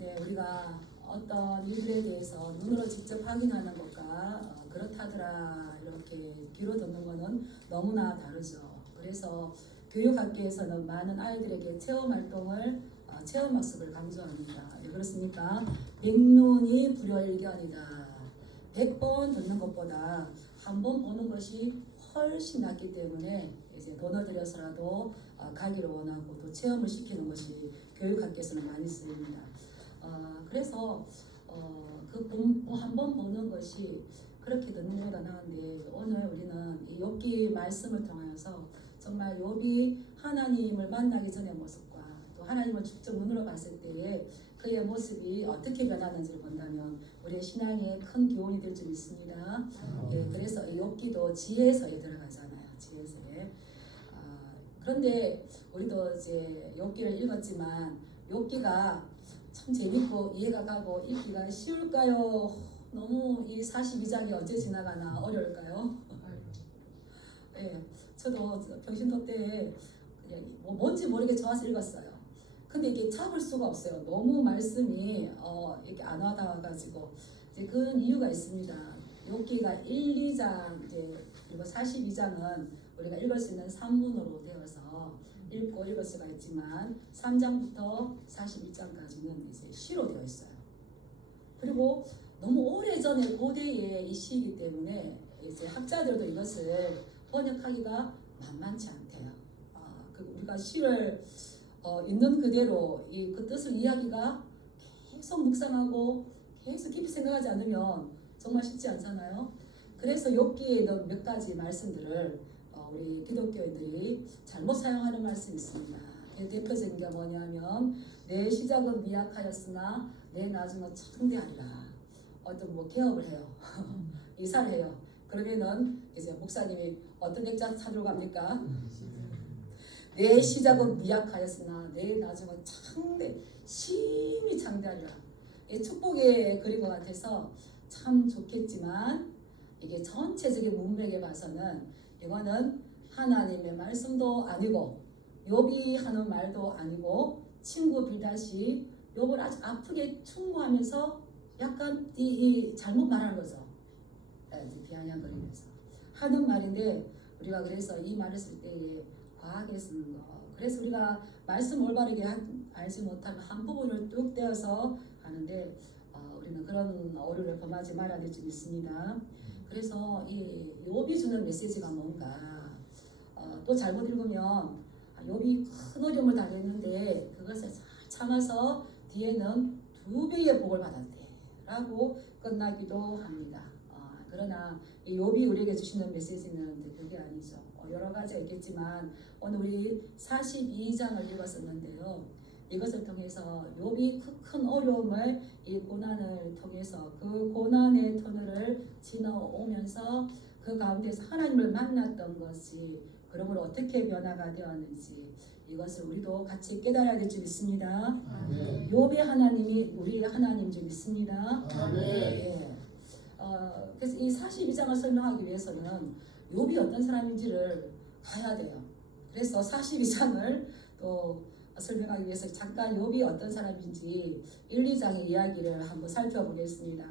네, 우리가 어떤 일들에 대해서 눈으로 직접 확인하는 것과 그렇다더라 이렇게 귀로 듣는 것은 너무나 다르죠. 그래서 교육학계에서는 많은 아이들에게 체험 활동을 체험 학습을 강조합니다. 왜 그렇습니까? 백눈이 불여일견이다. 100번 듣는 것보다 한 번 보는 것이 훨씬 낫기 때문에 이제 돈을 들여서라도 가기를 원하고 또 체험을 시키는 것이 교육학계에서는 많이 쓰입니다. 그래서 그 한 번 보는 것이 그렇게 듣는 것보다 나은데 오늘 우리는 이 욥기 말씀을 통하여서 정말 욥이 하나님을 만나기 전의 모습과 또 하나님을 직접 눈으로 봤을 때에 그의 모습이 어떻게 변하는지를 본다면 우리의 신앙에 큰 교훈이 될 줄 믿습니다. 예, 그래서 이 욥기도 지혜서에 들어가잖아요. 지혜서에. 그런데 우리도 이제 욥기를 읽었지만 욥기가 참 재밌고 이해가 가고 읽기가 쉬울까요? 너무 이 42장이 언제 지나가나 어려울까요? 예, 저도 평신도 때 뭐 뭔지 모르게 좋아서 읽었어요. 근데 이게 참을 수가 없어요. 너무 말씀이 이렇게 안 와닿아가지고 이제 그 이유가 있습니다. 욥기가 1, 2장 이제 그리고 42장은 우리가 읽을 수 있는 산문으로 되어서 읽을 수가 있지만 3장부터 41장까지는 이제 시로 되어 있어요. 그리고 너무 오래전에 고대의 이 시이기 때문에 이제 학자들도 이것을 번역하기가 만만치 않대요. 우리가 시를 있는 그대로 그 뜻을 이해하기가 계속 묵상하고 계속 깊이 생각하지 않으면 정말 쉽지 않잖아요. 그래서 욥기에 있는 몇 가지 말씀들을 우리 기독교인들이 잘못 사용하는 말씀이 있습니다. 대표적인 게 뭐냐면 내 시작은 미약하였으나 내 나중은 창대하리라. 어떤 뭐 개업을 해요. 이사를 해요. 그러면은 이제 목사님이 어떤 액자 찾으러 갑니까? 내 시작은 미약하였으나 내 나중은 심히 창대하리라. 축복의 그림 것 같아서 참 좋겠지만 이게 전체적인 문맥에 봐서는 이거는 하나님의 말씀도 아니고 욥이 하는 말도 아니고 친구 빌닷이 욥을 아주 아프게 충고하면서 약간 이 잘못 말하는 거죠. 비아냥거리면서 하는 말인데 우리가 그래서 이 말을 쓸 때에 과하게 쓰는 거. 그래서 우리가 말씀 올바르게 알지 못하면 한 부분을 뚝 떼어서 하는데 우리는 그런 오류를 범하지 말아야 될 줄 믿습니다. 그래서 이 욥이 주는 메시지가 뭔가 또 잘못 읽으면 욥이 큰 어려움을 당했는데 그것을 잘 참아서 뒤에는 2배의 복을 받았대 라고 끝나기도 합니다. 그러나 이 욥이 우리에게 주시는 메시지는 그게 아니죠. 여러 가지가 있겠지만 오늘 우리 42장을 읽었었는데요. 이것을 통해서 욥이 큰 어려움을 이 고난을 통해서 그 고난의 터널을 지나오면서 그 가운데서 하나님을 만났던 것이 그러므로 어떻게 변화가 되었는지 이것을 우리도 같이 깨달아야 될 줄 믿습니다. 욥의 하나님이 우리의 하나님인 줄 믿습니다. 예. 그래서 이 42장을 설명하기 위해서는 욥이 어떤 사람인지를 봐야 돼요. 그래서 42장을 또 설명하기 위해서 잠깐 욥이 어떤 사람인지 1, 2장의 이야기를 한번 살펴보겠습니다.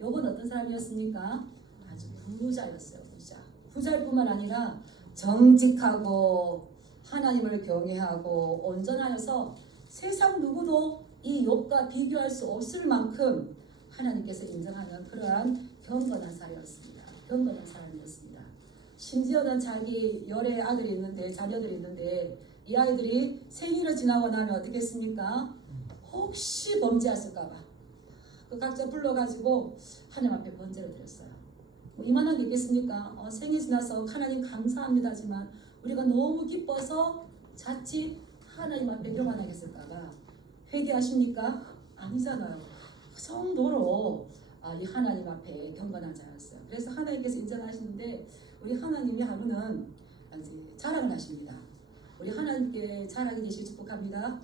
욥은 어떤 사람이었습니까? 아주 부자였어요. 부자일 뿐만 아니라 정직하고 하나님을 경외하고 온전하여서 세상 누구도 이 욥과 비교할 수 없을 만큼 하나님께서 인정하는 그러한 경건한 사람이었습니다. 경건한 사람이었습니다. 심지어는 자기 열의 아들이 있는데 자녀들이 있는데 이 아이들이 생일을 지나고 나면 어떻게 했습니까? 혹시 범죄했을까봐 그 각자 불러가지고 하나님 앞에 번제를 드렸어요. 뭐 이만한 게 있겠습니까? 생일 지나서 하나님 감사합니다지만 우리가 너무 기뻐서 자칫 하나님 앞에 교만하겠을까봐 회개하십니까? 아니잖아요. 그 정도로 이 하나님 앞에 경건한 자였어요. 그래서 하나님께서 인정하시는데 우리 하나님이 하루는 자랑을 하십니다. 우리 하나님께 자랑이 되시길 축복합니다.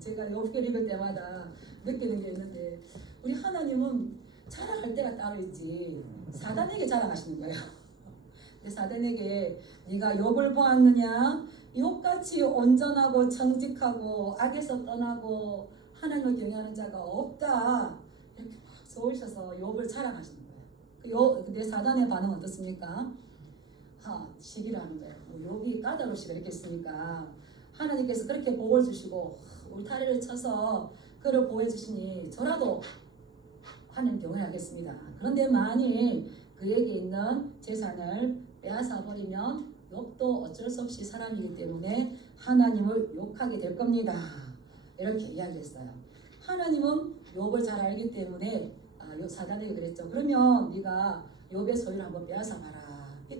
제가 욥기를 읽을 때마다 느끼는 게 있는데 우리 하나님은 자랑할 때가 따로 있지 사단에게 자랑하시는 거예요. 근데 사단에게 네가 욥을 보았느냐? 욥같이 온전하고 정직하고 악에서 떠나고 하나님을 경외하는 자가 없다. 이렇게 막 쏘으셔서 욥을 자랑하시는 거예요. 근데 사단의 반응은 어떻습니까? 시기라는 거예요. 욥이 까다롭시가 이렇게 했으니까 하나님께서 그렇게 복을 주시고 울타리를 쳐서 그를 보호해 주시니 저라도 하나님 경외하겠습니다. 그런데 만일 그에게 있는 재산을 빼앗아 버리면 욥도 어쩔 수 없이 사람이기 때문에 하나님을 욕하게 될 겁니다. 이렇게 이야기했어요. 하나님은 욥을 잘 알기 때문에 사단에게 그랬죠. 그러면 네가 욥의 소유를 한번 빼앗아 봐라.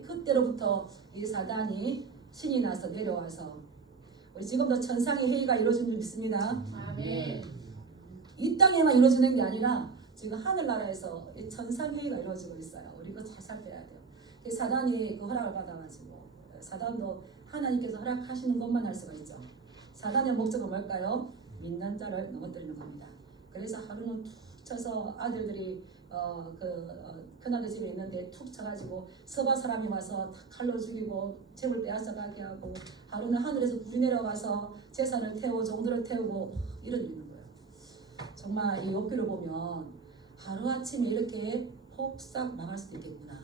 그때로부터 이 사단이 신이 나서 내려와서 우리 지금도 천상의 회의가 이루어진 줄 믿습니다. 아멘. 이 땅에만 이루어지는 게 아니라 지금 하늘나라에서 이 천상회의가 이루어지고 있어요. 우리 이거 잘 살펴야 돼요. 사단이 그 허락을 받아가지고 사단도 하나님께서 허락하시는 것만 할 수가 있죠. 사단의 목적은 뭘까요? 믿는 자를 넘어뜨리는 겁니다. 그래서 하루는 툭 쳐서 아들들이 큰아들 집에 있는데 툭 쳐가지고 서바 사람이 와서 칼로 죽이고 재물 빼앗아가게 하고, 하루는 하늘에서 불이 내려와서 재산을 태우고 종들을 태우고 이런 일이 있는 거예요. 정말 이 욥기를 보면 하루아침에 이렇게 폭삭 망할 수도 있겠구나.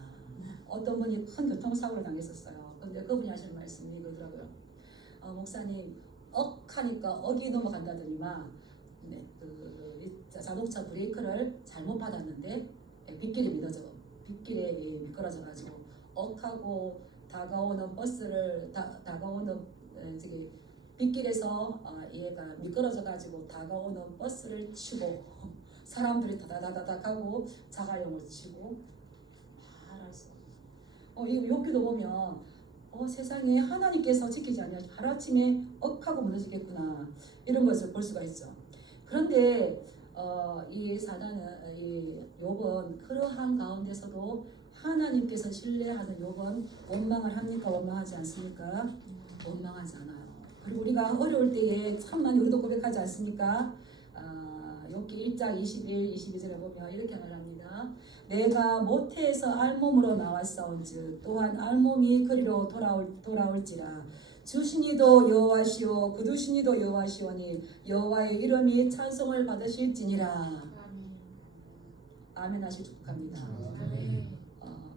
어떤 분이 큰 교통사고를 당했었어요. 근데 그분이 하시는 말씀이 이거더라고요. 목사님, 억하니까 억이 넘어간다더니만 자동차 브레이크를 잘못 받았는데 빗길에 미끄러져가지고 억하고 다가오는 버스를 다가오는 저기 빗길에서 얘가 미끄러져가지고 다가오는 버스를 치고 사람들이 다다다닥 하고 자가용을 치고 말할 수 없어. 이 욥기도 보면 세상에 하나님께서 지키지 않으면 하루아침에 억하고 무너지겠구나, 이런 것을 볼 수가 있죠. 그런데 이 사단은, 이 욥은 그러한 가운데서도 하나님께서 신뢰하는 욥은 원망을 합니까? 원망하지 않습니까? 원망하지 않아요. 그리고 우리가 어려울 때에 참 많이 우리도 고백하지 않습니까? 욥기 1장 21, 22절에 보면 이렇게 말합니다. 내가 모태에서 알몸으로 나왔사온즉 또한 알몸이 그리로 돌아올지라. 주신이도 여호와시오 그두신이도 여호와시오니 여호와의 이름이 찬송을 받으실지니라. 아멘 하시길 축복합니다.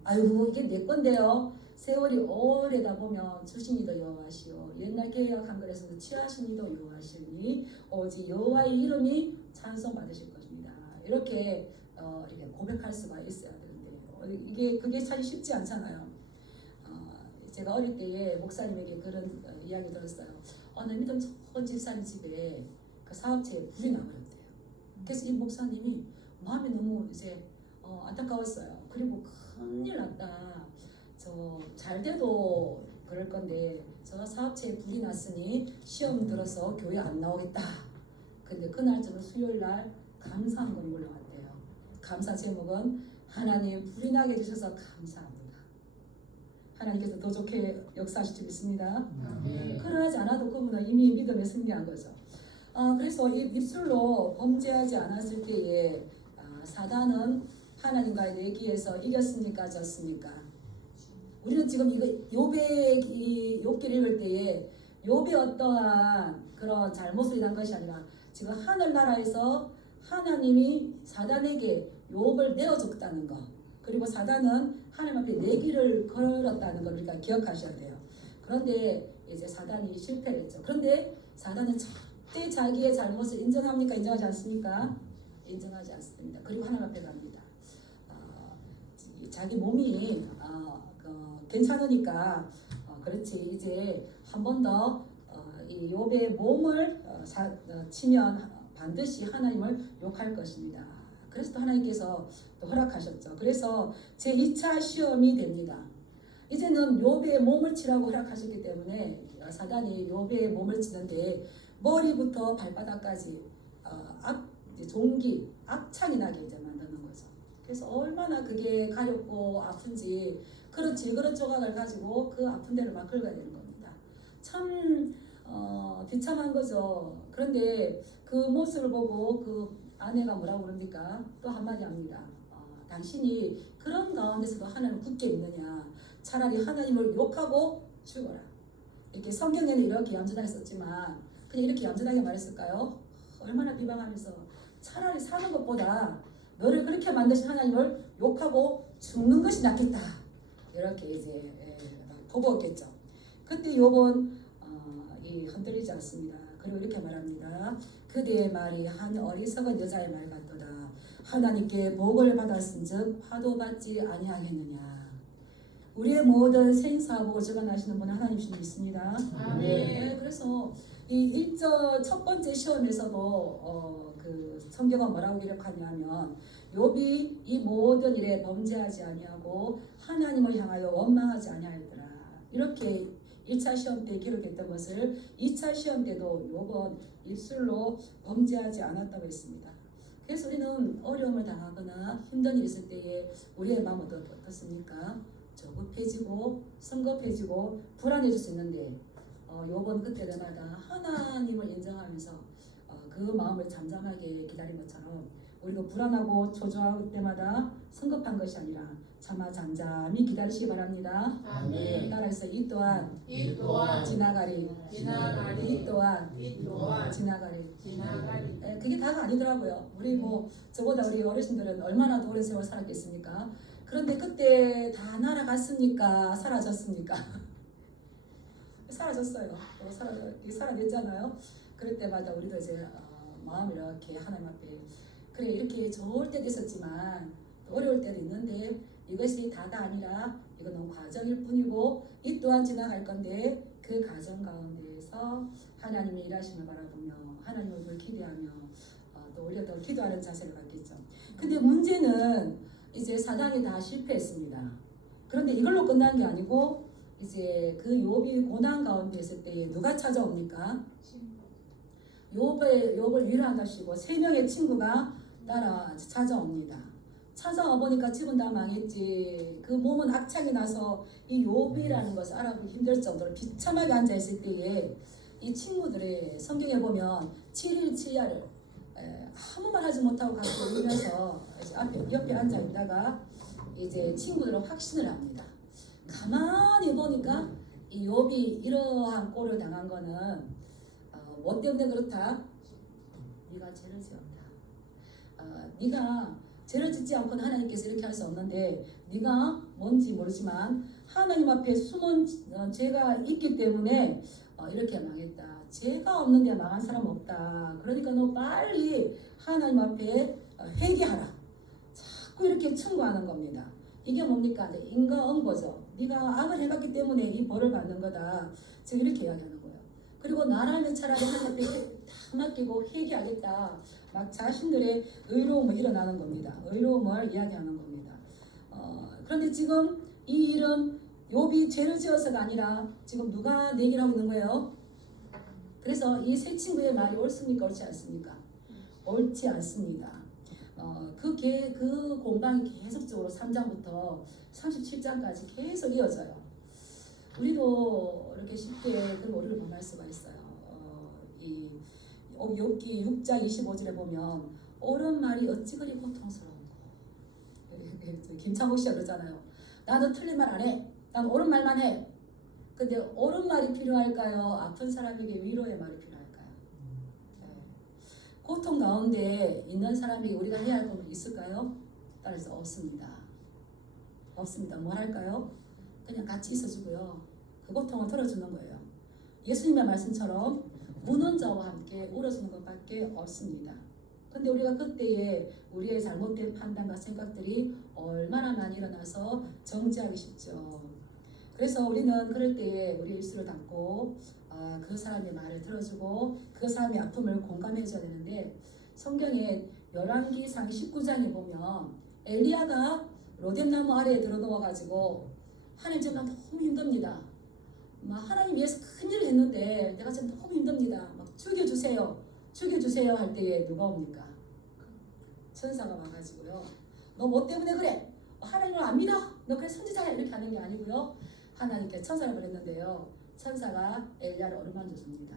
아이고 이게 내 건데요. 세월이 오래다 보면 주신이도 여호와시오, 옛날 개역 한글에서도 취하신이도 여호와시오니 오직 여호와의 이름이 찬송 받으실 것입니다. 이렇게 고백할 수가 있어야 되는데 그게 참 쉽지 않잖아요. 제가 어릴 때에 목사님에게 그런 이야기 들었어요. 어느 믿음 좋은 집사님 집에 그 사업체에 불이 나버렸대요. 그래서 이 목사님이 마음이 너무 이제 안타까웠어요. 그리고 큰일 났다. 잘 돼도 그럴 건데 저 사업체에 불이 났으니 시험 들어서 교회 안 나오겠다. 근데 그날 저는 수요일 날 감사한 권이 올라왔대요. 감사 제목은 하나님 불이 나게 해주셔서 감사합니다. 하나님께서 더 좋게 역사하실 줄 믿습니다. 그러하지 않아도 그분은 이미 믿음에 승리한 거죠. 그래서 이 입술로 범죄하지 않았을 때에 사단은 하나님과의 내기에서 이겼습니까? 졌습니까? 우리는 지금 이거 욥기를 읽을 때에 욥이 어떠한 그런 잘못을 일한 것이 아니라 지금 하늘나라에서 하나님이 사단에게 욥을 내어줬다는 것, 그리고 사단은 하나님 앞에 내기를 걸었다는 걸 우리가 기억하셔야 돼요. 그런데 이제 사단이 실패했죠. 그런데 사단은 절대 자기의 잘못을 인정합니까? 인정하지 않습니까? 인정하지 않습니다. 그리고 하나님 앞에 갑니다. 자기 몸이 괜찮으니까 그렇지 이제 한 번 더 이 욥의 몸을 치면 반드시 하나님을 욕할 것입니다. 그래서 또 하나님께서 또 허락하셨죠. 그래서 제2차 시험이 됩니다. 이제는 욥의 몸을 치라고 허락하셨기 때문에 사단이 욥의 몸을 치는데 머리부터 발바닥까지 종기, 악창이 나게 이제 만드는 거죠. 그래서 얼마나 그게 가렵고 아픈지 그런 질그릇 조각을 가지고 그 아픈 데를 막 긁어야 되는 겁니다. 참 비참한 거죠. 그런데 그 모습을 보고 그 아내가 뭐라고 그럽니까? 또 한마디 합니다. 당신이 그런 가운데서도 하나님을 굳게 믿느냐? 차라리 하나님을 욕하고 죽어라. 이렇게 성경에는 이렇게 얌전하게 썼지만 그냥 이렇게 얌전하게 말했을까요? 얼마나 비방하면서 차라리 사는 것보다 너를 그렇게 만드신 하나님을 욕하고 죽는 것이 낫겠다. 이렇게 이제 버거웠겠죠. 그때 욥은 이 흔들리지 않습니다. 그리고 이렇게 말합니다. 그대의 말이 한 어리석은 여자의 말 같도다. 하나님께 복을 받았은즉 화도 받지 아니하겠느냐. 우리의 모든 생사복을 주관하시는 분은 하나님이신 믿습니다. 네, 그래서 이 1절 첫 번째 시험에서도 그 성경은 뭐라고 기록하냐면 욥이 이 모든 일에 범죄하지 아니하고 하나님을 향하여 원망하지 아니하였더라. 이렇게 1차 시험 때 기록했던 것을 2차 시험 때도 욥은 입술로 범죄하지 않았다고 했습니다. 그래서 우리는 어려움을 당하거나 힘든 일이 있을 때에 우리의 마음은 어떻습니까? 조급해지고 성급해지고 불안해질 수 있는데 욥은 그때마다 하나님을 인정하면서 그 마음을 잠잠하게 기다린 것처럼 우리도 불안하고 초조할 때마다 성급한 것이 아니라 차마 잠잠히 기다리시기 바랍니다. 아멘. 따라서 이 또한 지나가리. 이 또한 지나가리. 그게 다가 아니더라고요. 우리 뭐 저보다 우리 어르신들은 얼마나 더 오랜 세월 살았겠습니까? 그런데 그때 다 날아갔습니까? 사라졌습니까? 사라졌어요. 살아냈잖아요. 그럴 때마다 우리도 이제 마음 이렇게 하나님 앞에 그래 이렇게 좋을 때도 있었지만 어려울 때도 있는데 이것이 다가 아니라 이거는 과정일 뿐이고 이 또한 지나갈 건데 그 과정 가운데에서 하나님의 일하심을 바라보며 하나님을 기대하며 또 우리가 더 기도하는 자세를 갖겠죠. 근데 문제는 이제 사단이 다 실패했습니다. 그런데 이걸로 끝난 게 아니고 이제 그 욥이 고난 가운데 있을 때에 누가 찾아옵니까? 욥을 위로한답시고 3명의 친구가 따라 찾아옵니다. 찾아와 보니까 집은 다 망했지. 그 몸은 악창이 나서 이 욥이라는 것을 알아보기 힘들 정도로 비참하게 앉아 있을 때에 이 친구들의 성경에 보면 7일 7야를 아무 말 하지 못하고 가서 울면서 옆에 앉아 있다가 이제 친구들은 확신을 합니다. 가만히 보니까 이 욥이 이러한 꼴을 당한 거는 뭐 때문에 그렇다? 네가 죄를 지었다. 네가 죄를 짓지 않고는 하나님께서 이렇게 할 수 없는데 네가 뭔지 모르지만 하나님 앞에 숨은 죄가 있기 때문에 이렇게 망했다. 죄가 없는데 망한 사람 없다. 그러니까 너 빨리 하나님 앞에 회개하라. 자꾸 이렇게 충고하는 겁니다. 이게 뭡니까? 인과응보죠. 네가 악을 해갔기 때문에 이 벌을 받는 거다. 지금 이렇게 이야기하는 거예요. 그리고 나라면 차라리 하나님 앞에 다 맡기고 회개하겠다. 막 자신들의 의로움을 일어나는 겁니다. 의로움을 이야기하는 겁니다. 그런데 지금 이 일은 욥이 죄를 지어서가 아니라 지금 누가 내기를 하고 있는 거예요? 그래서 이 세 친구의 말이 옳습니까? 옳지 않습니까? 옳지 않습니다. 그 공방이 계속적으로 3장부터 37장까지 계속 이어져요. 우리도 이렇게 쉽게 그 오류를 범할 수가 있어요. 이 욥기 6장 25절에 보면 옳은 말이 어찌 그리 고통스러운고. 김창국 씨가 그러잖아요. 나는 틀린 말 안 해. 난 옳은 말만 해. 근데 옳은 말이 필요할까요? 아픈 사람에게 위로의 말이 필요할까요? 고통 가운데 있는 사람에게 우리가 해야 할 건 있을까요? 따라서 없습니다. 없습니다. 뭘 할까요? 그냥 같이 있어주고요. 그 고통을 덜어주는 거예요. 예수님의 말씀처럼 우는 자와 함께 울어주는 것밖에 없습니다. 근데 우리가 그때에 우리의 잘못된 판단과 생각들이 얼마나 많이 일어나서 정지하기 쉽죠. 그래서 우리는 그럴 때에 우리의 입술을 닫고 그 사람의 말을 들어주고 그 사람의 아픔을 공감해줘야 되는데 성경에 열왕기상 19장에 보면 엘리야가 로뎀나무 아래에 들어누워가지고 하나님 지금 나 너무 힘듭니다. 막 하나님 위해서 큰일을 했는데 내가 지금 너무 힘듭니다. 막 죽여주세요 할 때에 누가 옵니까? 천사가 와가지고요. 너 뭐 때문에 그래? 하나님을 안 믿어? 너 그래 선지자야? 이렇게 하는 게 아니고요. 하나님께 천사를 보냈는데요. 천사가 엘리야를 어루만져 줍니다.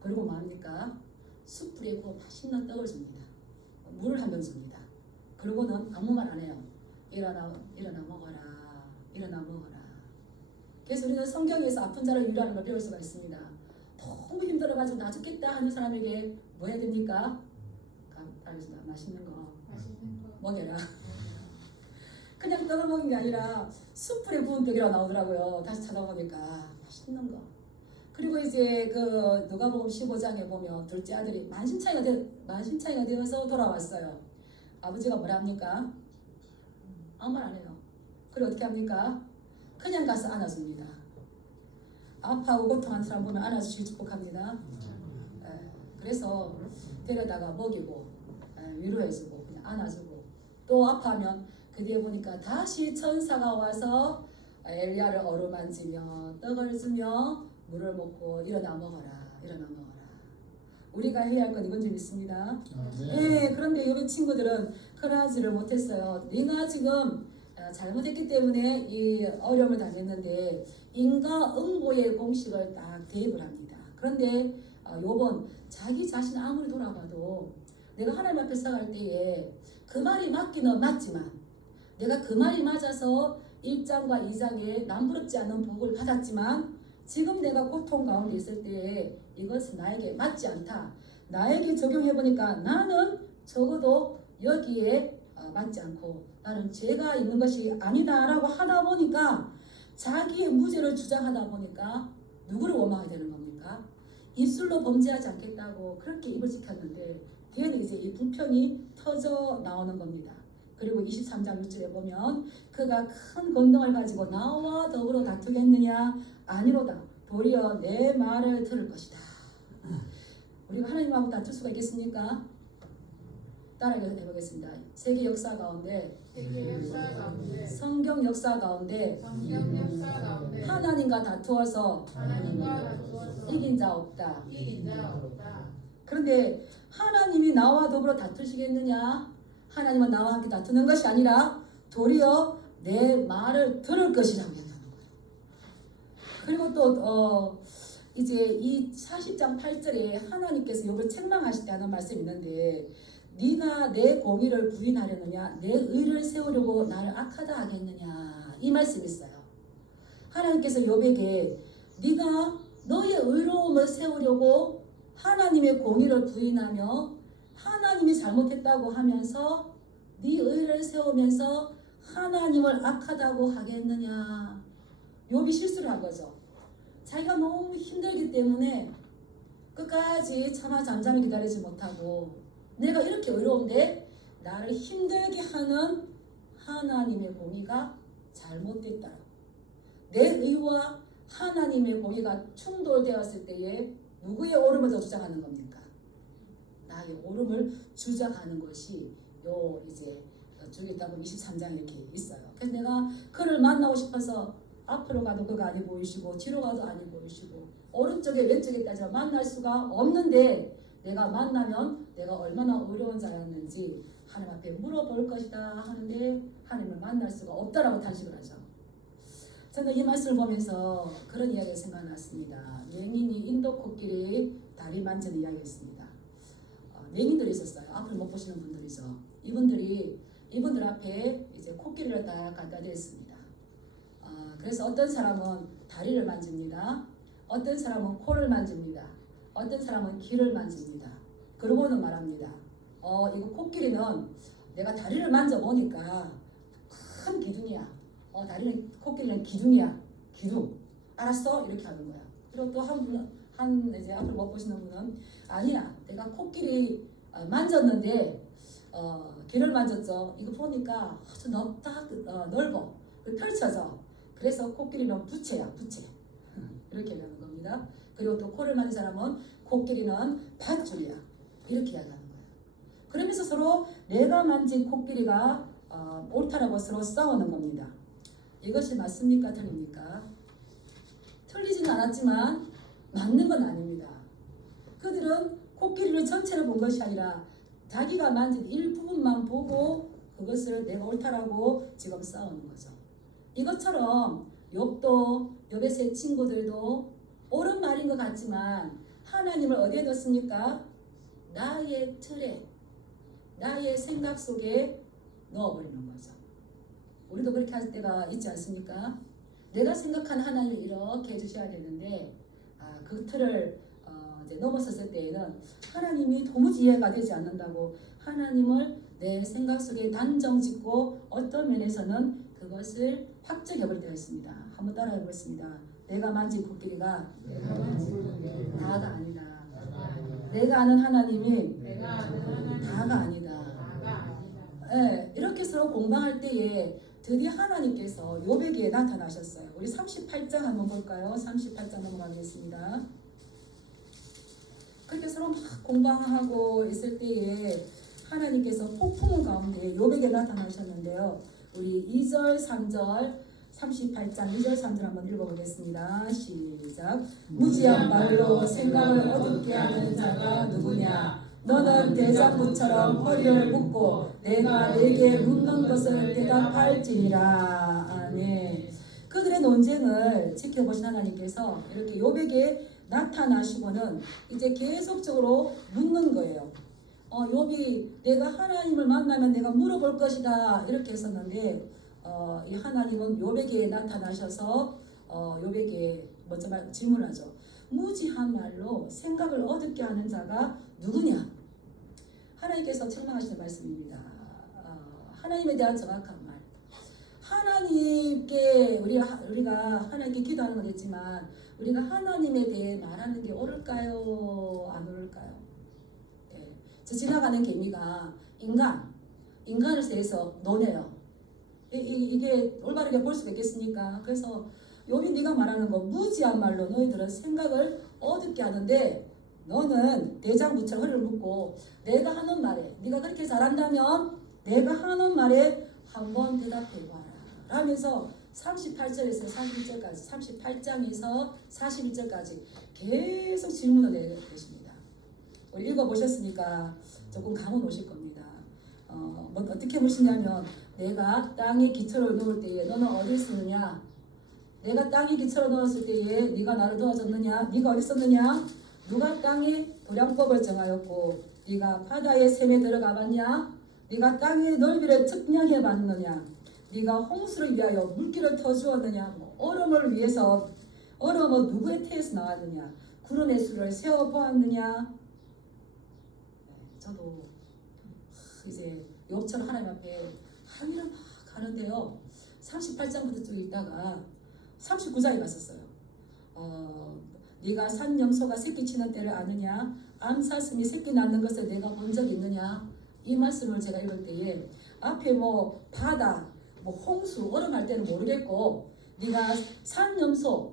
그리고 뭐합니까? 숯불에 구워 맛있는 떡을 줍니다. 물을 한 병 줍니다. 그러고는 아무 말 안 해요. 일어나 먹어라. 일어나 먹어라. 그래서 우리는 성경에서 아픈 자를 위로하는 걸 배울 수가 있습니다. 너무 힘들어가지고 나 죽겠다 하는 사람에게 뭐 해야 됩니까? 알겠습니다. 맛있는 거 먹여라. 그냥 떡을 먹는 게 아니라 숯불에 구운 떡이라고 나오더라고요. 다시 찾아보니까 맛있는 거. 그리고 이제 그 누가복음 15장에 보면 둘째 아들이 만신창이가 되어서 돌아왔어요. 아버지가 뭐라 합니까? 아무 말 안 해요. 그리고 어떻게 합니까? 그냥 가서 안아줍니다. 아파하고 고통한 사람 보면 안아주시기 축복합니다. 그래서 데려다가 먹이고 위로해주고 그냥 안아주고 또 아파하면 그 뒤에 보니까 다시 천사가 와서 엘리야를 어루만지며 떡을 주며 물을 먹고 일어나 먹어라. 우리가 해야 할 건 이건 좀 있습니다. 네, 그런데 요배 친구들은 그러지를 못했어요. 네가 지금 잘못했기 때문에 이 어려움을 당했는데 인과응보의 공식을 딱 대입을 합니다. 그런데 요번 자기 자신 아무리 돌아봐도 내가 하나님 앞에 서갈 때에 그 말이 맞기는 맞지만 내가 그 말이 맞아서 1장과 2장에 남부럽지 않은 복을 받았지만 지금 내가 고통 가운데 있을 때에 이것은 나에게 맞지 않다. 나에게 적용해보니까 나는 적어도 여기에 맞지 않고 나는 죄가 있는 것이 아니다 라고 하다 보니까 자기의 무죄를 주장하다 보니까 누구를 원망하게 되는 겁니까? 입술로 범죄하지 않겠다고 그렇게 입을 지켰는데 뒤에는 이제 이 불편이 터져 나오는 겁니다. 그리고 23장 6절에 보면 그가 큰 권능을 가지고 나와 더불어 다투겠느냐? 아니로다. 도리어 내 말을 들을 것이다. 우리가 하나님하고 다툴 수가 있겠습니까? 따라 해보겠습니다. 세계 역사 가운데 성경 역사 가운데 하나님과 다투어서 이긴 자 없다. 그런데 하나님이 나와 더불어 다투시겠느냐? 하나님은 나와 함께 다투는 것이 아니라 도리어 내 말을 들을 것이라고 얘기하는 거예요. 그리고 또 이제 이 40장 8절에 하나님께서 욥을 책망하실 때 하는 말씀이 있는데 네가 내 공의를 부인하려느냐 내 의를 세우려고 나를 악하다 하겠느냐 이 말씀이 있어요. 하나님께서 욥에게 네가 너의 의로움을 세우려고 하나님의 공의를 부인하며 하나님이 잘못했다고 하면서 네 의를 세우면서 하나님을 악하다고 하겠느냐. 욥이 실수를 한 거죠. 자기가 너무 힘들기 때문에 끝까지 차마 잠잠히 기다리지 못하고 내가 이렇게 의로운데 나를 힘들게 하는 하나님의 공의가 잘못됐다. 내 의와 하나님의 공의가 충돌되었을 때에 누구의 옳음을 더 주장하는 겁니까? 나의 옳음을 주장하는 것이 요 이제 주기도문 23장에 이렇게 있어요. 그래서 내가 그를 만나고 싶어서 앞으로 가도 그가 아니 보이시고 뒤로 가도 아니 보이시고 오른쪽에 왼쪽에 따지면 만날 수가 없는데 내가 만나면 내가 얼마나 어려운 자였는지 하나님 앞에 물어볼 것이다 하는데 하나님을 만날 수가 없다라고 탄식을 하죠. 저는 이 말씀을 보면서 그런 이야기가 생각났습니다. 맹인이 인도 코끼리 다리 만지는 이야기였습니다. 맹인들이 있었어요. 앞을 못 보시는 분들이죠. 이분들 앞에 이제 코끼리를 딱 갖다 댔습니다. 그래서 어떤 사람은 다리를 만집니다. 어떤 사람은 코를 만집니다. 어떤 사람은 귀를 만집니다. 그러고는 말합니다. 이거 코끼리는 내가 다리를 만져보니까 큰 기둥이야. 코끼리는 기둥이야. 기둥. 알았어? 이렇게 하는 거야. 그리고 또 이제 앞을 못 보시는 분은 아니야. 내가 코끼리 만졌는데 귀를 만졌죠. 이거 보니까 아주 넓어. 펼쳐져. 그래서 코끼리는 부채야. 부채. 이렇게 얘기하는 겁니다. 그리고 또 코를 만진 사람은 코끼리는 밧줄이야. 이렇게 이야기하는 거예요. 그러면서 서로 내가 만진 코끼리가 옳다라고 서로 싸우는 겁니다. 이것이 맞습니까? 틀립니까? 틀리지는 않았지만 맞는 건 아닙니다. 그들은 코끼리를 전체를 본 것이 아니라 자기가 만진 일부분만 보고 그것을 내가 옳다라고 지금 싸우는 거죠. 이것처럼 욥도 욥의 세 친구들도 옳은 말인 것 같지만 하나님을 어디에 넣습니까? 나의 틀에 나의 생각 속에 넣어버리는 거죠. 우리도 그렇게 할 때가 있지 않습니까? 내가 생각하는 하나님을 이렇게 해주셔야 되는데 그 틀을 이제 넘어섰을 때에는 하나님이 도무지 이해가 되지 않는다고 하나님을 내 생각 속에 단정 짓고 어떤 면에서는 그것을 확정해버릴 때가 있습니다. 한번 따라해 보겠습니다. 내가 만진 코끼리가 다가 아니다. 내가 아는 하나님이 다가 아니다. 네, 이렇게 서로 공방할 때에 드디어 하나님께서 욥에게 나타나셨어요. 우리 38장 한번 볼까요? 38장 넘어가겠습니다. 그렇게 서로 막 공방하고 있을 때에 하나님께서 폭풍 가운데 욥에게 나타나셨는데요. 우리 2절 3절 38장 2절 3절 한번 읽어보겠습니다. 시작. 무지한 말로 생각을 어둡게 하는 자가 누구냐? 너는 대장부처럼 허리를 묶고 내가 내게 묻는 것을 대답할지니라. 아멘. 그들의 논쟁을 지켜보신 하나님께서 이렇게 욥에게 나타나시고는 이제 계속적으로 묻는 거예요. 욥이 내가 하나님을 만나면 내가 물어볼 것이다 이렇게 했었는데 이 하나님은 욥에게 나타나셔서 욥에게 먼저 질문하죠. 무지한 말로 생각을 어둡게 하는 자가 누구냐? 하나님께서 책망하시는 말씀입니다. 하나님에 대한 정확한 말. 하나님께 우리가 하나님께 기도하는 거겠지만 우리가 하나님에 대해 말하는 게 옳을까요? 안 옳을까요? 네. 저 지나가는 개미가 인간을 대해서 논해요. 이게 올바르게 볼 수가 있겠습니까? 그래서 욥이 네가 말하는 거 무지한 말로 너희들은 생각을 어둡게 하는데 너는 대장부처럼 허리를 묶고 내가 하는 말에 네가 그렇게 잘한다면 내가 하는 말에 한번 대답해봐라 라면서 38절에서 41절까지 38장에서 41절까지 계속 질문을 내십니다. 우리 읽어보셨으니까 조금 감은 오실 겁니다. 어떻게 보시냐면 내가 땅에 기초를 놓을 때에 너는 어디 있었느냐? 내가 땅에 기초를 놓았을 때에 네가 나를 도와줬느냐? 네가 어디 있었느냐? 누가 땅에 도량법을 정하였고 네가 바다의 샘에 들어가 봤냐? 네가 땅의 넓이를 측량해 봤느냐? 네가 홍수를 위하여 물길을 터주었느냐? 얼음을 위해서 얼음은 누구의 태에서 나왔느냐? 구름의 수를 세어 보았느냐? 저도 이제 욥처럼 하나님 앞에 항의를 막 하는데요. 38장부터 쭉 읽다가 39장에 갔었어요. 네가 산염소가 새끼치는 때를 아느냐? 암사슴이 새끼 낳는 것을 내가 본 적 있느냐? 이 말씀을 제가 읽을 때에 앞에 바다, 홍수, 얼음할 때는 모르겠고 네가 산염소,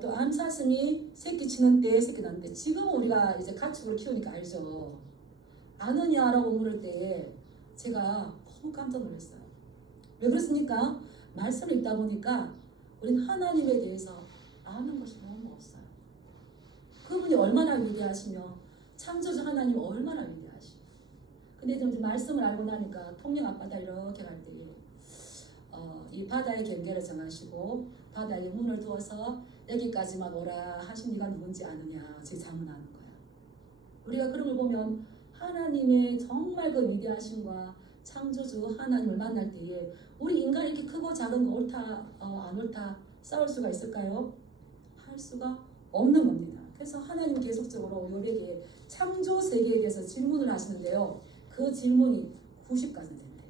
또 암사슴이 새끼치는 때에 새끼 낳는데 지금은 우리가 이제 가축을 키우니까 알죠. 아느냐라고 물을 때에 제가 너무 깜짝 놀랐어요. 왜 그렇습니까? 말씀을 읽다 보니까 우리는 하나님에 대해서 아는 것이 너무 없어요. 그분이 얼마나 위대하시며 창조주 하나님 얼마나 위대하시며 근데 좀 말씀을 알고 나니까 통영 앞바다 이렇게 갈 때에 이 바다의 경계를 정하시고 바다에 문을 두어서 여기까지만 오라 하신 네가 누군지 아느냐 제 자문하는 거야. 우리가 그런 걸 보면 하나님의 정말 그 위대하심과 창조주 하나님을 만날 때에 우리 인간이 이렇게 크고 작은 거 옳다 안 옳다 싸울 수가 있을까요? 할 수가 없는 겁니다. 그래서 하나님 계속적으로 욥에게 창조 세계에 대해서 질문을 하시는데요. 그 질문이 90가지 된대요.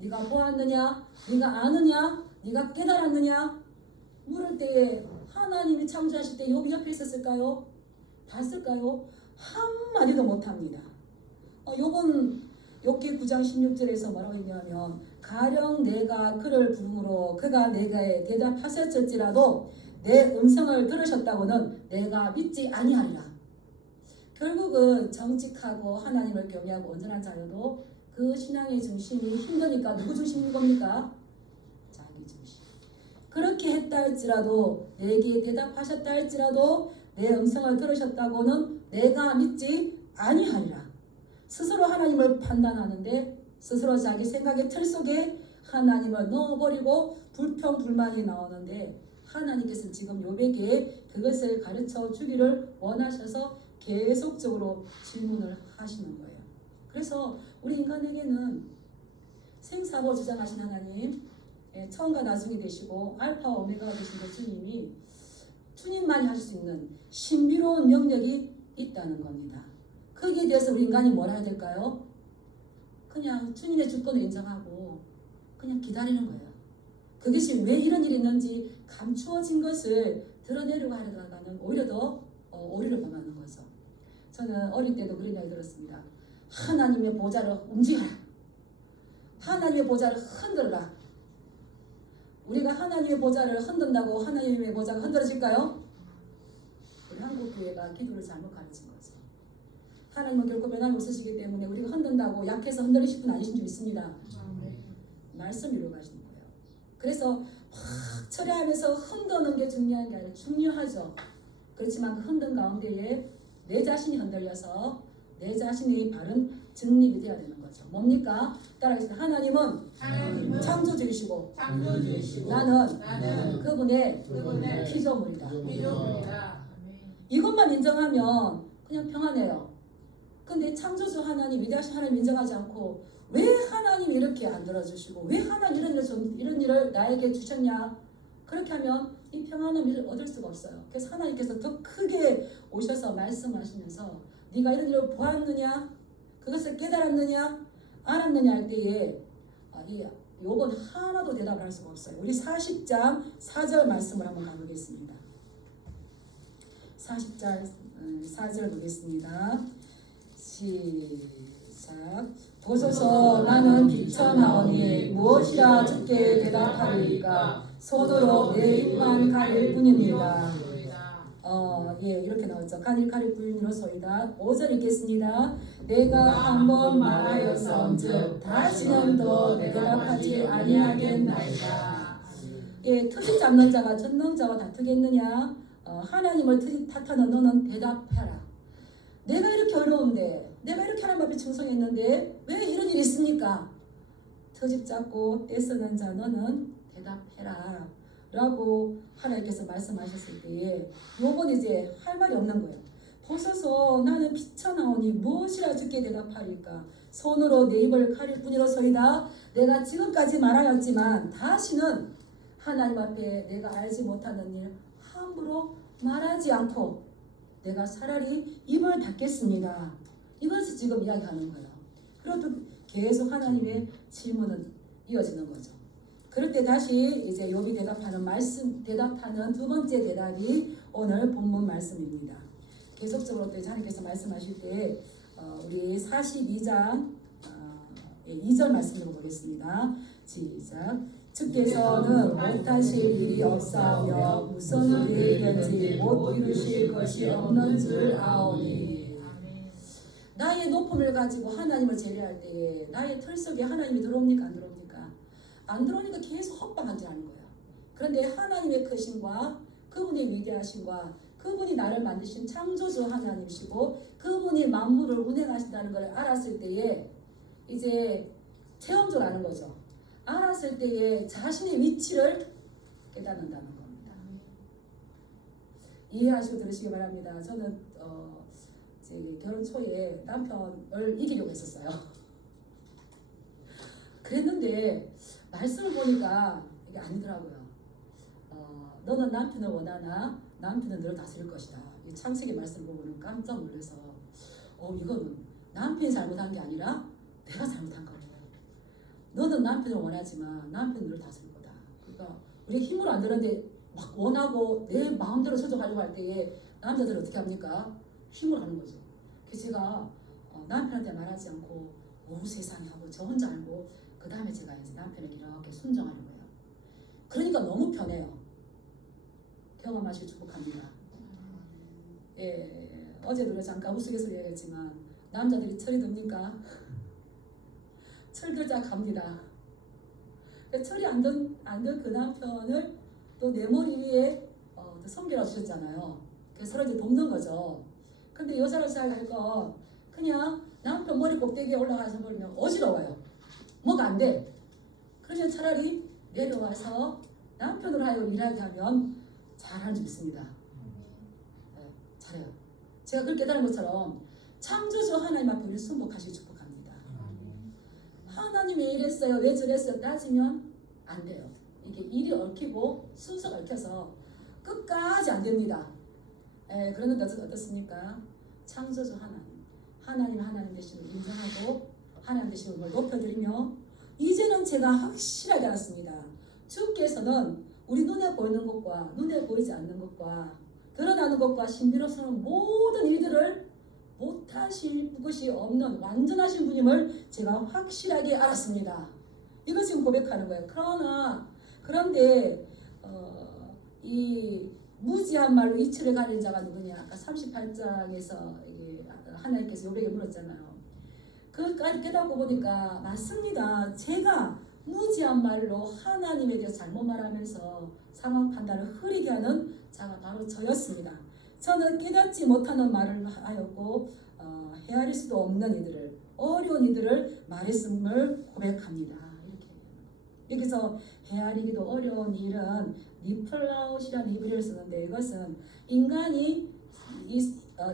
네가 보았느냐? 네가 아느냐? 네가 깨달았느냐? 물을 때에 하나님이 창조하실 때 욥이 옆에 있었을까요? 봤을까요? 한마디도 못합니다. 욥은 욥기 9장 16절에서 뭐라고 했냐면 가령 내가 그를 부름으로 그가 내게 대답하셨을지라도 내 음성을 들으셨다고는 내가 믿지 아니하리라. 결국은 정직하고 하나님을 경외하고 온전한 자여도 그 신앙의 중심이 힘드니까 누구 중심인 겁니까? 자기 중심. 그렇게 했다 할지라도 내게 대답하셨다 할지라도 내 음성을 들으셨다고는 내가 믿지 아니하리라. 스스로 하나님을 판단하는데 스스로 자기 생각의 틀 속에 하나님을 넣어버리고 불평불만이 나오는데 하나님께서는 지금 욥에게 그것을 가르쳐 주기를 원하셔서 계속적으로 질문을 하시는 거예요. 그래서 우리 인간에게는 생사고 주장하신 하나님, 처음과 나중이 되시고 알파와 오메가가 되신 그 주님이 주님만이 할 수 있는 신비로운 영역이 있다는 겁니다. 거기에 대해서 우리 인간이 뭘 해야 될까요? 그냥 주님의 주권을 인정하고 그냥 기다리는 거예요. 그것이 왜 이런 일이 있는지 감추어진 것을 드러내려고 하려다가는 오히려 더 오류를 범하는 거죠. 저는 어릴 때도 그런 이야기 들었습니다. 하나님의 보좌를 움직여라. 하나님의 보좌를 흔들어라. 우리가 하나님의 보좌를 흔든다고 하나님의 보좌가 흔들어질까요? 우리 한국교회가 기도를 잘못 가르친 거죠. 하나님은 결코 변함이 없으시기 때문에 우리가 흔든다고 약해서 흔들리실 분 아니신 줄 믿습니다. 말씀 이루어 가시는 거예요. 그래서 확 처리하면서 흔드는 게 중요한 게 아니라 중요하죠. 그렇지만 그 흔든 가운데에 내 자신이 흔들려서 내 자신이 바른 진립이 되어야 되는 거죠. 뭡니까? 따라하겠습니다. 하나님은 창조주이시고 나는 그분의 피조물이다. 이것만 인정하면 그냥 평안해요. 근데 창조주 하나님, 위대하신 하나님 인정하지 않고 왜 하나님이 이렇게 안 들어주시고 왜 하나님 이런 일을 나에게 주셨냐? 그렇게 하면 이 평안함을 얻을 수가 없어요. 그래서 하나님께서 더 크게 오셔서 말씀하시면서 네가 이런 일을 보았느냐? 그것을 깨달았느냐? 알았느냐 할 때에 이 요건 하나도 대답을 할 수가 없어요. 우리 40장 4절 말씀을 한번 가보겠습니다. 40절 4절 보겠습니다. 시작. 보소서 나는 비천하오니 무엇이라 주께 대답하리이까 손으로 내 입만 가릴 뿐입니다. 이렇게 나왔죠. 가릴 뿐이로소이다. 5절 읽겠습니다. 내가 한번 말하였은즉 다시는 더 대답하지 아니하겠나이다. 트집 잡는 자가 전능 자와 다투겠느냐? 하나님을 탓하는 너는 대답해라. 내가 이렇게 어려운데, 내가 이렇게 하나님 앞에 충성했는데 왜 이런 일이 있습니까? 트집 잡고 떼쓰는 자 너는 대답해라 라고 하나님께서 말씀하셨을 때에 요번 이제 할 말이 없는 거예요. 보소서 나는 비천하오니 무엇이라 주께 대답하리까? 손으로 내 입을 가릴 뿐이로소이다. 내가 지금까지 말하였지만 다시는 하나님 앞에 내가 알지 못하는 일 함부로 말하지 않고 내가 차라리 입을 닫겠습니다. 이것을 지금 이야기하는 거예요. 그래도 계속 하나님의 질문은 이어지는 거죠. 그럴 때 다시 이제 욥이 대답하는 두 번째 대답이 오늘 본문 말씀입니다. 계속적으로 또 하나님께서 말씀하실 때 우리 42장 2절 말씀 읽어보겠습니다. 시작. 주께서는 못하실 일이 없사오며 무슨 우리에겐지 못 이루실 것이 없는 줄 아오니. 나의 높음을 가지고 하나님을 제외할 때에 나의 틀 속에 하나님이 들어옵니까? 안 들어옵니까? 안 들어오니까 계속 헛방한지하는 거예요. 그런데 하나님의 크심과 그분의 위대하심과 그분이 나를 만드신 창조주 하나님이시고 그분이 만물을 운행하신다는 걸 알았을 때에 이제 체험적으로 아는 거죠. 알았을 때에 자신의 위치를 깨닫는다는 겁니다. 이해하시고 들으시기 바랍니다. 저는 제 결혼 초에 남편을 이기려고 했었어요. 그랬는데 말씀을 보니까 이게 아니더라고요. 너는 남편을 원하나 남편은 너를 다스릴 것이다. 이 창세기 말씀을 보고는 깜짝 놀라서 이거는 남편이 잘못한 게 아니라 내가 잘못한 거예요. 너는 남편을 원하지만 남편은 너를 다스릴 거다. 그러니까 우리 힘으로 안 되는데 막 원하고 내 마음대로 설정하려고 할 때에 남자들은 어떻게 합니까? 힘으로 하는 거죠. 그래서 제가 남편한테 말하지 않고 세상에 하고 저 혼자 알고 그 다음에 제가 이제 남편에게 이렇게 순종하는 거예요. 그러니까 너무 편해요. 경험하시고 축복합니다. 어제도 잠깐 우스갯소리 얘기했지만 남자들이 철이 듭니까? 철들자 갑니다. 철이 안 든 그 남편을 또 내 머리 위에 섬겨라 주셨잖아요. 그래서 서로 이제 돕는 거죠. 근데 여자를 생각할 건 그냥 남편 머리 꼭대기에 올라가서 버리면 어지러워요. 뭐가 안 돼. 그러면 차라리 내려와서 남편으로 하여금 일하게 하면 잘하는 줄 있습니다. 잘해요. 제가 그걸 깨달은 것처럼 창조주 하나님 앞에 우리 순복하시기 축복합니다. 하나님이 왜 이랬어요? 왜 저랬어요? 따지면 안 돼요. 이게 일이 얽히고 순서가 얽혀서 끝까지 안 됩니다. 그런데 어떻습니까? 창조주 하나님 되심을 인정하고 하나님 되심을 높여드리며 이제는 제가 확실하게 알았습니다. 주께서는 우리 눈에 보이는 것과 눈에 보이지 않는 것과 드러나는 것과 신비로서는 모든 일들을 못하실 것이 없는 완전하신 분임을 제가 확실하게 알았습니다. 이거 지금 고백하는 거예요. 그런데 이 무지한 말로 이치를 가린 자가 누구냐? 아까 38장에서 하나님께서 요백에 물었잖아요. 그까지 깨닫고 보니까 맞습니다. 제가 무지한 말로 하나님에 대해서 잘못 말하면서 상황 판단을 흐리게 하는 자가 바로 저였습니다. 저는 깨닫지 못하는 말을 하였고 헤아릴 수도 없는 이들을 어려운 이들을 말했음을 고백합니다. 이렇게 여기서 헤아리기도 어려운 일은 니플라웃이라는 히브리어를 쓰는데 이것은 인간이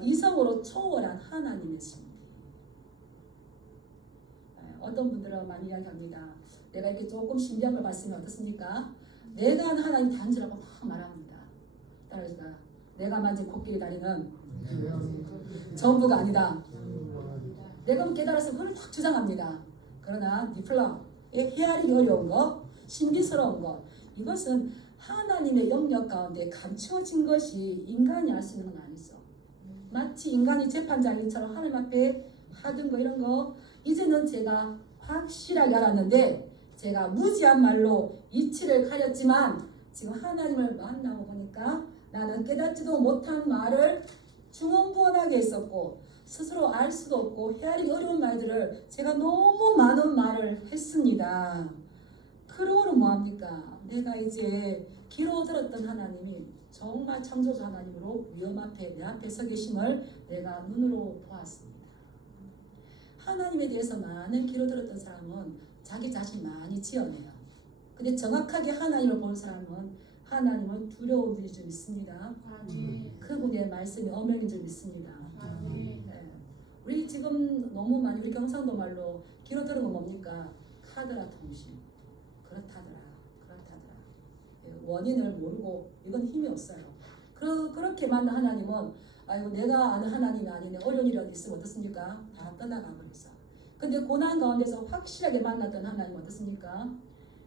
이성으로 초월한 하나님의 신. 어떤 분들은 많이 이야기합니다. 내가 이렇게 조금 신비한 걸 봤으면 어떻습니까? 내가 아는 하나님 단주라고 막 말합니다. 따라서 내가 만진 코끼리 다리는 전부가 아니다. 내가 깨달아서 그걸 막 주장합니다. 그러나 니플라, 헤아리기 어려운 것, 신비스러운 것, 이것은 하나님의 영역 가운데 감추어진 것이 인간이 알 수 있는 건 아니죠. 마치 인간이 재판장님처럼 하나님 앞에 하던 거 이런 거 이제는 제가 확실하게 알았는데 제가 무지한 말로 이치를 가렸지만 지금 하나님을 만나고 보니까 나는 깨닫지도 못한 말을 중언부언하게 했었고 스스로 알 수도 없고 헤아리기 어려운 말들을 제가 너무 많은 말을 했습니다. 그러고는 뭐합니까? 내가 이제 귀로 들었던 하나님이 정말 창조주 하나님으로 위험 앞에 내 앞에 서 계심을 내가 눈으로 보았습니다. 하나님에 대해서 많은 귀로 들었던 사람은 자기 자신이 많이 지어내요. 근데 정확하게 하나님을 보는 사람은 하나님은 두려운 분이 좀 있습니다. 그분의 말씀이 어명인 줄 믿습니다. 네. 우리 지금 너무 많이 우리 경상도 말로 귀로 들은 건 뭡니까? 카더라 통신. 그렇다더라. 원인을 모르고 이건 힘이 없어요. 그렇게 만난 하나님은 아이고 내가 아는 하나님이 아니네 어려운 일이 있으면 어떻습니까? 다 떠나가 버렸어. 근데 고난 가운데서 확실하게 만났던 하나님 어떻습니까?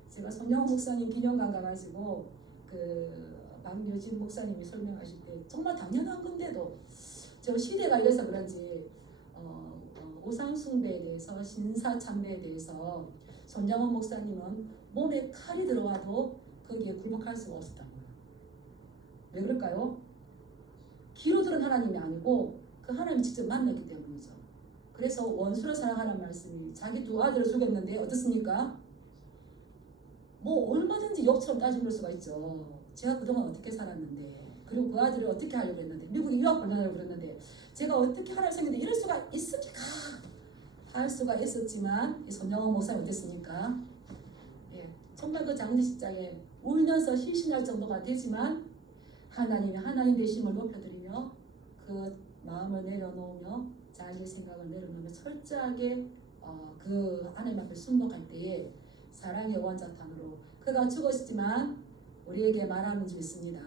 제가 손영호 목사님 기념관 가가지고 박유진 목사님이 설명하실 때 정말 당연한 건데도 저 시대가 이래서 그런지 우상숭배에 대해서 신사참배에 대해서 손영호 목사님은 몸에 칼이 들어와도 거기에 굴복할 수가 없었다는 거예요. 왜 그럴까요? 귀로 들은 하나님이 아니고 그 하나님을 직접 만났기 때문이죠. 그래서 원수를 사랑하라는 말씀이 자기 두 아들을 죽였는데 어떻습니까? 뭐 얼마든지 욕처럼 따지볼 수가 있죠. 제가 그동안 어떻게 살았는데 그리고 그 아들을 어떻게 하려고 했는데 미국에 유학 보내려고 그랬는데 제가 어떻게 하나를 생겼는데 이럴 수가 있습니까? 할 수가 있었지만 이 손영호 목사님 어땠습니까? 정말 그 장례식장에 울면서 실신할 정도가 되지만 하나님의 하나님 되심을 높여드리며 그 마음을 내려놓으며 자기의 생각을 내려놓으며 철저하게 그 하나님 앞에 순복할 때에 사랑의 원자탄으로 그가 죽었지만 우리에게 말하는 줄 믿습니다.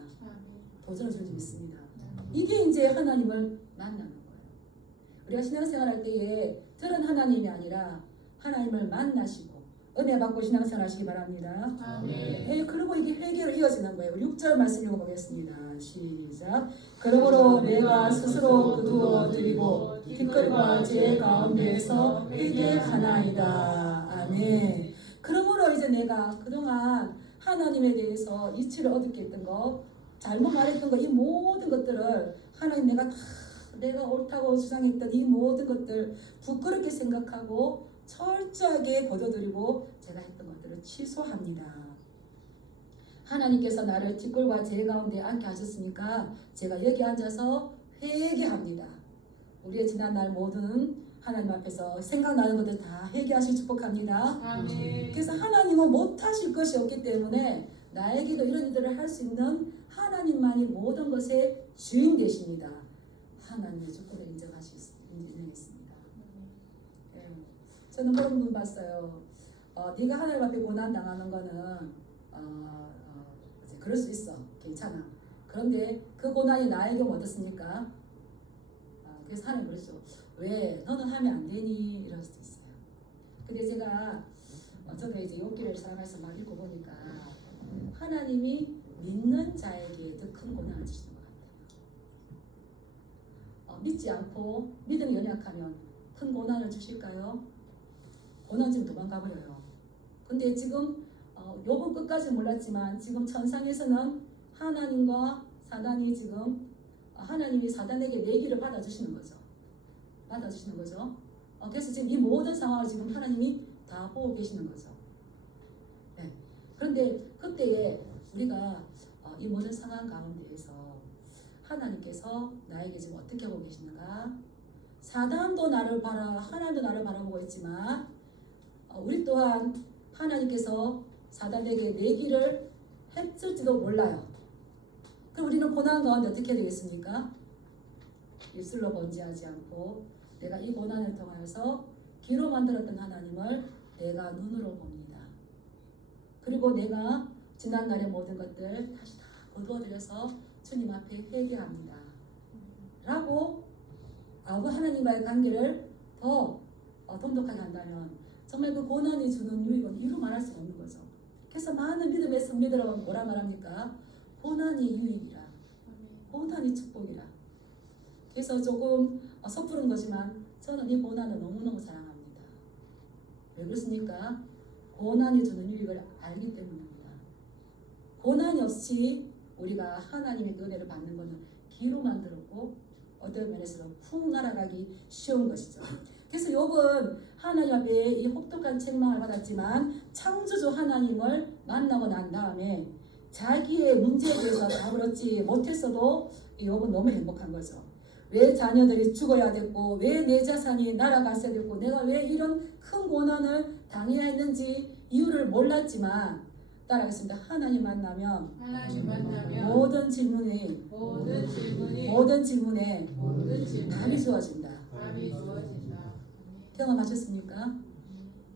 도전을 줄 줄 믿습니다. 이게 이제 하나님을 만나는 거예요. 우리가 신앙생활할 때에 들은 하나님이 아니라 하나님을 만나시고 은혜 받고 신앙생활 하시기 바랍니다. 아멘. 그리고 이게 회개로 이어지는 거예요. 6절 말씀 읽어보겠습니다. 시작. 그러므로 내가 스스로 거두어 드리고 기끌과 죄 가운데에서 회개하나이다. 아멘. 그러므로 이제 내가 그동안 하나님에 대해서 이치를 얻게 했던 거, 잘못 말했던 거, 이 모든 것들을 하나님 내가 옳다고 주장했던 이 모든 것들 부끄럽게 생각하고 철저하게 거둬들이고 제가 했던 것들을 취소합니다. 하나님께서 나를 뒷골과 죄 가운데 앉게 하셨으니까 제가 여기 앉아서 회개합니다. 우리의 지난 날 모든 하나님 앞에서 생각나는 것들 다 회개하실 축복합니다. 아멘. 그래서 하나님은 못하실 것이 없기 때문에 나에게도 이런 일들을 할 수 있는 하나님만이 모든 것의 주인 되십니다. 하나님의 주권을 인정했습니다. 저는 그런 분 봤어요. 네가 하나님 앞에 고난 당하는 거는 그럴 수 있어. 괜찮아. 그런데 그 고난이 나의 경우 어떻습니까? 그래서 하나님 그랬죠. 왜 너는 하면 안 되니? 이럴 수도 있어요. 근데 제가 저도 이제 욥기를 사랑해서 막 읽고 보니까 하나님이 믿는 자에게 더 큰 고난을 주시는 것 같아요. 믿지 않고 믿음이 연약하면 큰 고난을 주실까요? 고난 지금 도망가 버려요. 근데 지금 욥은 끝까지 몰랐지만 지금 천상에서는 하나님과 사단이 지금 하나님이 사단에게 내기를 받아주시는 거죠. 그래서 지금 이 모든 상황을 지금 하나님이 다 보고 계시는 거죠. 네. 그런데 그때에 우리가 이 모든 상황 가운데에서 하나님께서 나에게 지금 어떻게 보고 계시는가? 사단도 나를 하나님도 나를 바라보고 있지만 우리 또한 하나님께서 사단에게 내기를 했을지도 몰라요. 그럼 우리는 고난 가운데 어떻게 되겠습니까? 입술로 번지하지 않고 내가 이 고난을 통하여서 귀로 만들었던 하나님을 내가 눈으로 봅니다. 그리고 내가 지난날의 모든 것들 다시 다 거두어들여서 주님 앞에 회개합니다. 라고 하나님과의 관계를 더 돈독하게 한다면 정말 그 고난이 주는 유익은 이루 말할 수 없는 거죠. 그래서 많은 믿음의 성도들은 뭐라 말합니까? 고난이 유익이라, 고난이 축복이라. 그래서 조금 섣부른 거지만 저는 이 고난을 너무너무 사랑합니다. 왜 그렇습니까? 고난이 주는 유익을 알기 때문입니다. 고난이 없이 우리가 하나님의 은혜를 받는 것은 기로 만들었고 어떤 면에서는 훅 날아가기 쉬운 것이죠. 그래서 욥은 하나님 앞에 이 혹독한 책망을 받았지만 창조주 하나님을 만나고 난 다음에 자기의 문제에 대해서 답을 얻지 못했어도 욥은 너무 행복한 거죠. 왜 자녀들이 죽어야 됐고 왜 내 자산이 날아갔어야 됐고 내가 왜 이런 큰 고난을 당해야 했는지 이유를 몰랐지만 따라하겠습니다. 하나님 만나면 모든 질문에 답이 주어진다. 경험하셨습니까?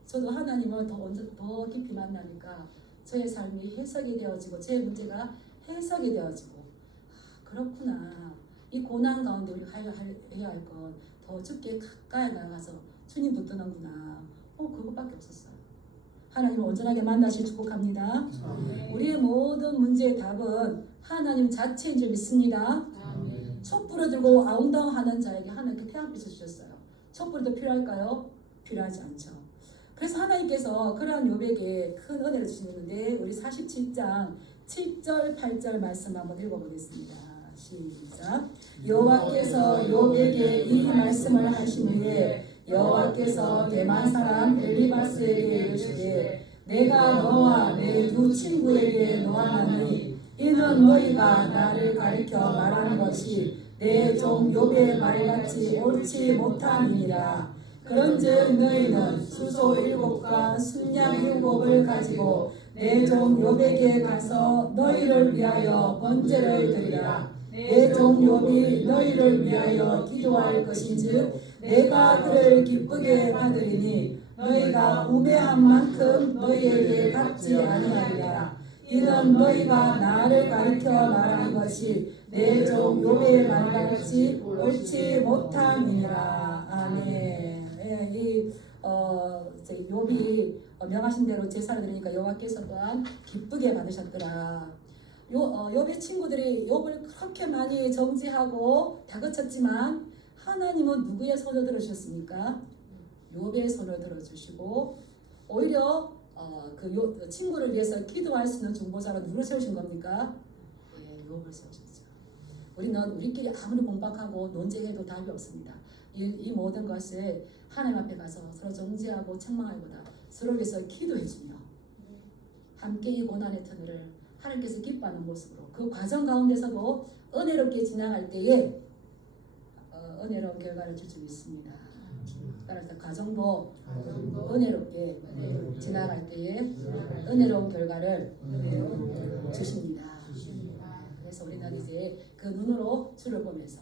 저도 하나님을 더 깊이 만나니까 저의 삶이 해석이 되어지고 제 문제가 해석이 되어지고 그렇구나. 이 고난 가운데 우리가 해야 할 건 더 주께 가까이 나가서 주님 붙드는구나. 그것밖에 없었어요. 하나님을 온전하게 만나실 축복합니다. 우리의 모든 문제의 답은 하나님 자체인 줄 믿습니다. 촛불을 들고 아웅다웅하는 자에게 하나님께 태양빛을 주셨어요. 촛불도 필요할까요? 필요하지 않죠. 그래서 하나님께서 그러한 욥에게 큰 은혜를 주시는데 우리 47장 7절 8절 말씀 한번 읽어보겠습니다. 시작. 여호와께서 욥에게 이 말씀을 하신 후에 여호와께서 대만 사람 엘리바스에게 이르시되 내가 너와 내 두 친구에게 노하나니 이는 너희가 나를 가리켜 말하는 것이 내 종 욥의 말같이 옳지 못함이니라. 그런즉 너희는 수소 7과 순양 7을 가지고 내 종 욥에게 가서 너희를 위하여 번제를 드리라. 내 종 욥이 너희를 위하여 기도할 것인즉 내가 그를 기쁘게 받으리니 너희가 우매한 만큼 너희에게 갚지 아니하리라. 이는 너희가 나를 가리켜 말한 것이 내 종 욥의 말같이 옳지 못함이니라. 아멘. 욥이 명하신 대로 제사를 드리니까 여호와께서 또한 기쁘게 받으셨더라. 욥의 친구들이 욥을 그렇게 많이 정죄하고 다그쳤지만 하나님은 누구의 손을 들어주셨습니까? 욥의 손을 들어주시고 오히려 그 친구를 위해서 기도할 수 있는 중보자로 누구를 세우신 겁니까? 욥을 세우셨죠. 우리는 우리끼리 아무리 공박하고 논쟁해도 답이 없습니다. 이 모든 것을 하나님 앞에 가서 서로 정죄하고 책망하기보다 서로 위해서 기도해주며 함께 이 고난의 터널을 하나님께서 기뻐하는 모습으로 그 과정 가운데서도 은혜롭게 지나갈 때에 은혜로운 결과를 줄 수 있습니다. 따라서 가정도 은혜롭게 지나갈 때에 은혜로운 결과를 주십니다. 그래서 우리는 이제 그 눈으로 주를 보면서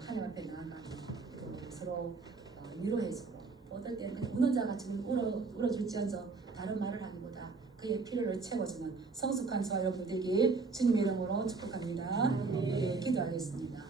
하나님 앞에 나아가는 서로 위로해주고 어떨 때는 우는 자 같이 울어줄지언정 다른 말을 하기보다 그의 필요를 채워주는 성숙한 저와 여러분 되길 주님의 이름으로 축복합니다. 기도하겠습니다.